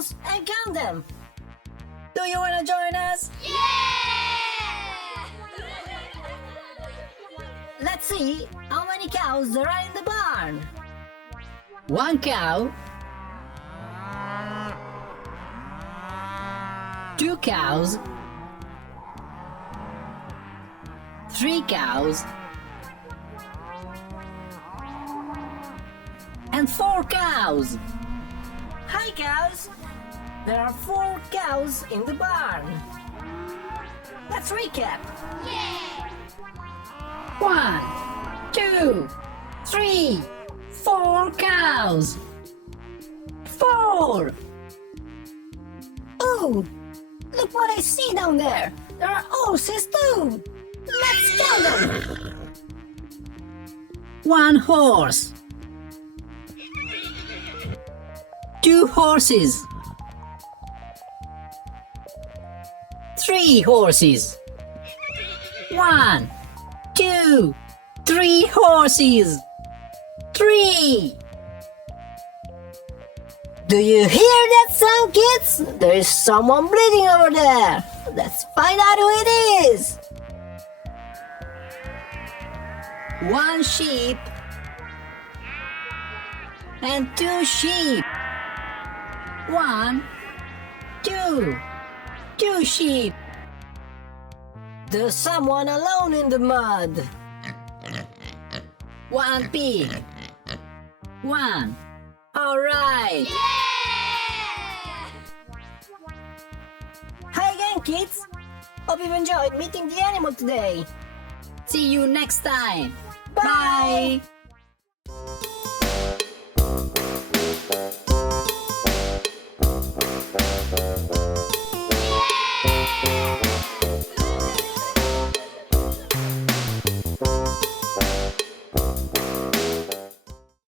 cows and count them. Do you want to join us? Yeah! Let's see how many cows there are in the barn. 1 cow. 2 cows. 3 cows. And 4 cows. Hi cows! There are 4 cows in the barn. Let's recap. Yeah! 1, 2, 3, 4 cows. 4. Oh, look what I see down there. There are horses too. Let's count them. 1 horse. 2 horses. 3 horses. 1, 2, 3 horses. 3. Do you hear that sound, kids? There is someone bleeding over there. Let's find out who it is. 1 sheep and 2 sheep. 1, 2, 2 sheep. There's someone alone in the mud. 1 pig. 1. All right. Yeah! Hi again, kids. Hope you've enjoyed meeting the animal today. See you next time. Bye.